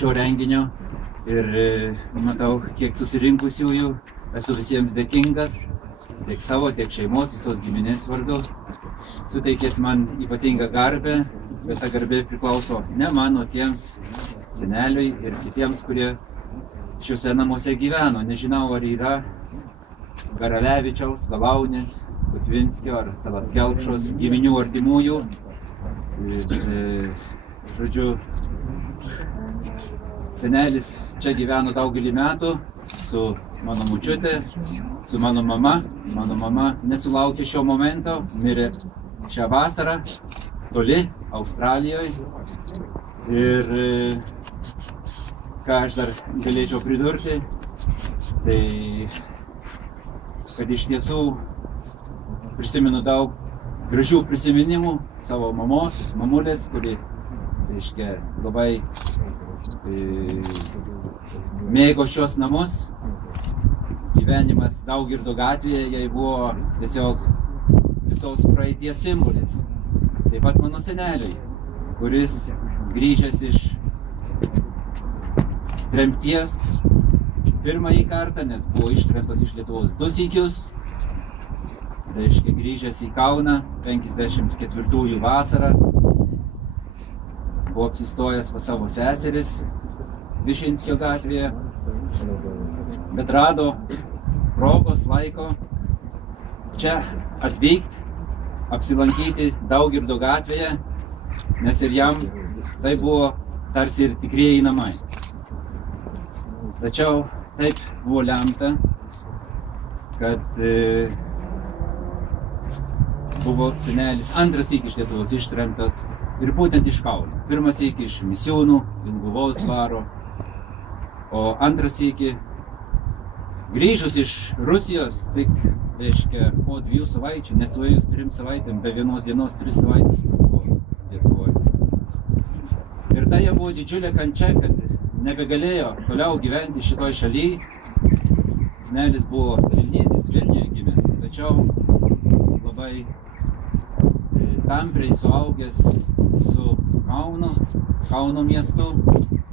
šio renginio ir matau, kiek susirinkusiųjų. Esu visiems dėkingas, tiek savo, tiek šeimos, visos giminės vardu. Suteikėt man ypatingą garbę, bet ta garbė priklauso ne mano, tiems seneliui ir kitiems, kurie šiuose namuose gyveno. Nežinau, ar yra Garalevičiaus, Galaunės, Kutvinskio ar Talat Kelpšos giminių artimųjų. Žodžiu, senelis čia gyveno daugelį metų su mano močiutė, su mano mama. Mano mama nesulaukė šio momento, mirė šią vasarą, toli, Australijoje. Ir ką aš dar galėčiau pridurti, tai kad iš tiesų prisimenu daug gražių prisiminimų savo mamulės, kuri, reiškia, labai mėgo šios namus. Gyvenimas Daugirdo gatvėje jai buvo tiesiog visos praeities simbolis. Taip pat mano seneliui, kuris grįžęs iš tremties pirmąjį kartą, nes buvo ištremtas iš Lietuvos 2 sykius, reiškia grįžęs į Kauną 54 vasarą, buvo apsistojęs pas savo seseris Višinskio gatvėje, bet rado progos laiko čia atvykti, apsilankyti Daugirdo gatvėje, nes ir jam tai buvo tarsi ir tikrieji namai. Tačiau taip buvo lemta, kad buvo senelis antras syk iš Lietuvos ištremtas ir būtent iš Kauno. Pirmas syk iš Misiūnų, Vinguvos dvaro, o antras syk grįžus iš Rusijos, tik, reiškia, po 2 savaičių, nesuėjus 3 savaitėm, be 1 dienos 3 savaitės buvo Lietuvoje. Ir tai jau buvo didžiulė kančia, kad nebegalėjo toliau gyventi šitoj šalyje. Senelis buvo Vilnietis, Vilniuje gimęs, tačiau labai tampriai suaugęs su Kauno miestu,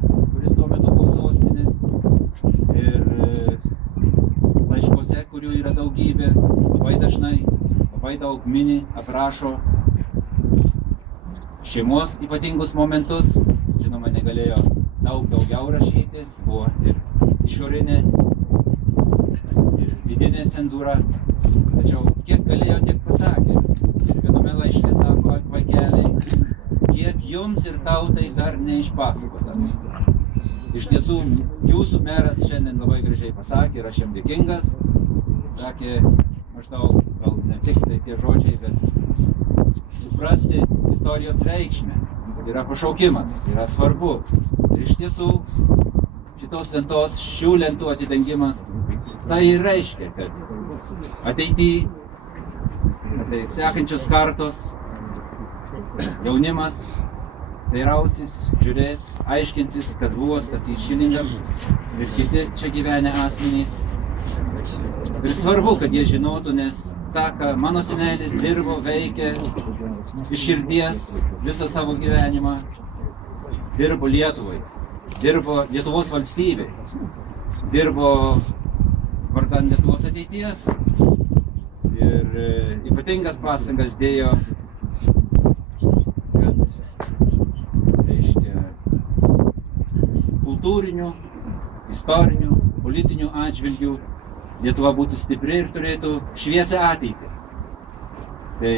kuris tuo metu buvo sostinė. Ir laiškuose, kurių yra daugybė, labai dažnai, labai daug mini, aprašo šeimos ypatingus momentus. Žinoma, negalėjo daugiau rašyti, buvo ir išorinė, ir vidinė cenzūra. Tačiau kiek galėjo, tiek pasakė. Ir viename laiške sako, vaikeliai, kiek jums ir tautai dar neišpasakotas. Iš tiesų, jūsų meras šiandien labai gražiai pasakė ir aš jam dėkingas. Sakė, maždaug, gal netiksliai tie žodžiai, bet suprasti istorijos reikšmę yra pašaukimas, yra svarbu. Ir iš tiesų, šitos lentos, šių lentų atidengimas, tai ir reiškia, kad ateityje, tai sekančios kartos, jaunimas teirausis, žiūrės, aiškinsis, kas buvo Stasys Šilingas ir kiti čia gyvenę asmenys. Ir svarbu, kad jie žinotų, nes tą, ką mano senelis dirbo, veikė iš širdies visą savo gyvenimą, dirbo Lietuvai, dirbo Lietuvos valstybei, dirbo vardan Lietuvos ateities ir ypatingas pastangas dėjo, kad, reiškia, kultūrinių, istorinių, politinių atžvilgių Lietuva būtų stipri ir turėtų šviesią ateitį. Tai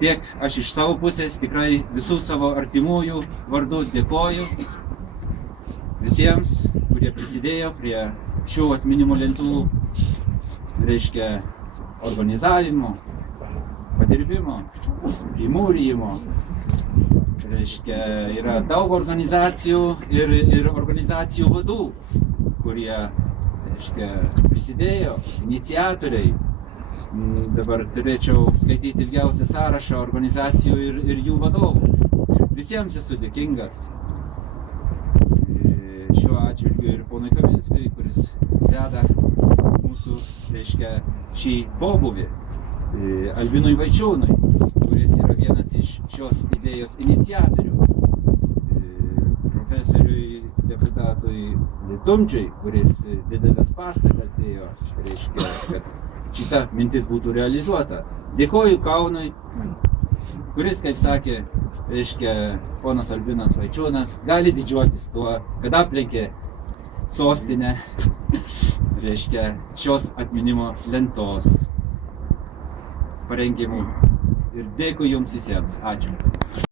tiek aš iš savo pusės tikrai visų savo artimųjų vardu dėkoju visiems, kurie prisidėjo prie šių atminimo lentų, reiškia, organizavimo, padirbimo, įmūrijimo. Reiškia, yra daug organizacijų ir organizacijų vadų, kurie, reiškia, prisidėjo, iniciatoriai. Dabar turėčiau skaityti ilgiausią sąrašą organizacijų ir jų vadovų. Visiems esu dėkingas. Šiuo atžvilgiu ir ponui Kaminskiui, kuris veda mūsų, reiškia, šį pobūvį. Albinui Vaičiūnui, kuris yra vienas iš šios idėjos iniciatorių. Profesoriui Petui Litumčiui, kuris didelės pastangas dėjo, reiškia, kad šita mintis būtų realizuota. Dėkoju Kaunui, kuris, kaip sakė, reiškia, ponas Albinas Vaičiūnas, gali didžiuotis tuo, kad aplenkė sostinę, reiškia, šios atminimo lentos parengimu. Ir dėkui jums visiems. Ačiū.